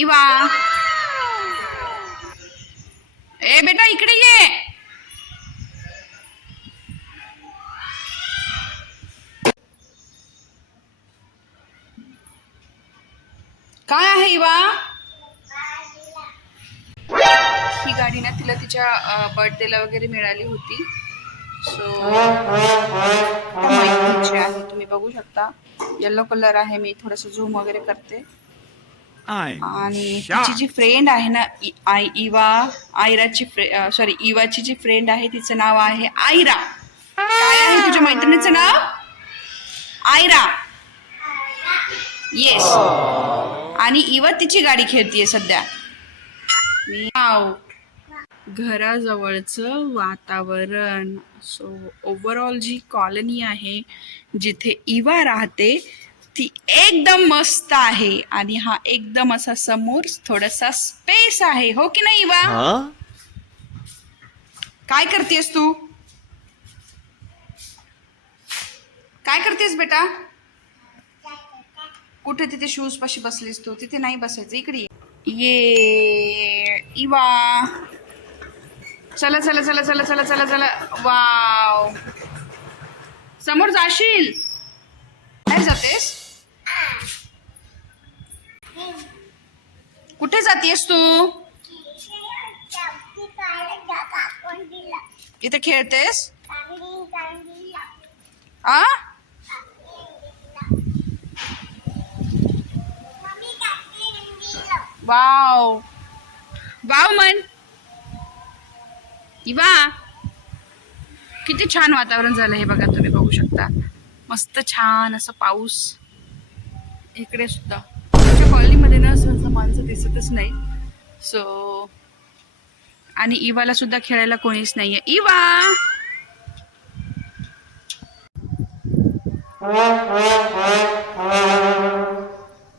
इवा, ए बेटा इकडे ये. काय आहे इवा? ही गाडी ना तिला तिच्या बर्थडेला वगैरे मिळाली होती. सो मैत्रिणीची आहे, तुम्ही बघू शकता. येलो कलर आहे. मी थोडस झूम वगैरे करते. आणि तिची जी फ्रेंड आहे ना इवाची जी फ्रेंड आहे तिचं नाव आहे आयरा. काय आहे तुझ्या मैत्रिणीचं नाव? आयरा. येस. आणि इवा तिची गाडी खेळतीये सध्या. घराजवळचं वातावरण. सो ओव्हरऑल जी कॉलनी आहे जिथे इवा राहते ती एकदम मस्त आहे. आणि हा एकदम असा समोर थोडासा स्पेस आहे, हो की नाही इवा? काय करतेस तू? काय करतेस बेटा? कुठे? तिथे शूज पाशी बसलीस तू. तिथे नाही बसायचं, इकडे ये इवा. चला चला चला चला चला चला चला. वाव, समोर जाशील? काय जातेस? कुठे जातेस तू? इथे खेळतेस? आ? वाव वाव मन. इवा, किती छान वातावरण झालं हे बघा, तुम्ही बघू शकता. मस्त छान असं पाऊस. इकडे सुद्धा आमच्या कॉलनीमध्ये ना सहसा माणसं दिसतच नाही. सो आणि इवाला सुद्धा खेळायला कोणीच नाहीये. इवा,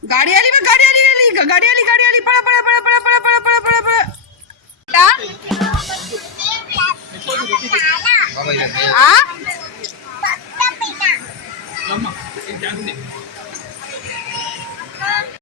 गाडी आली बघ, गाडी आली आली गाडी आली गाडी आली. पळा पळा पळा पळा पळा पळा पळा पळा पळा. आ?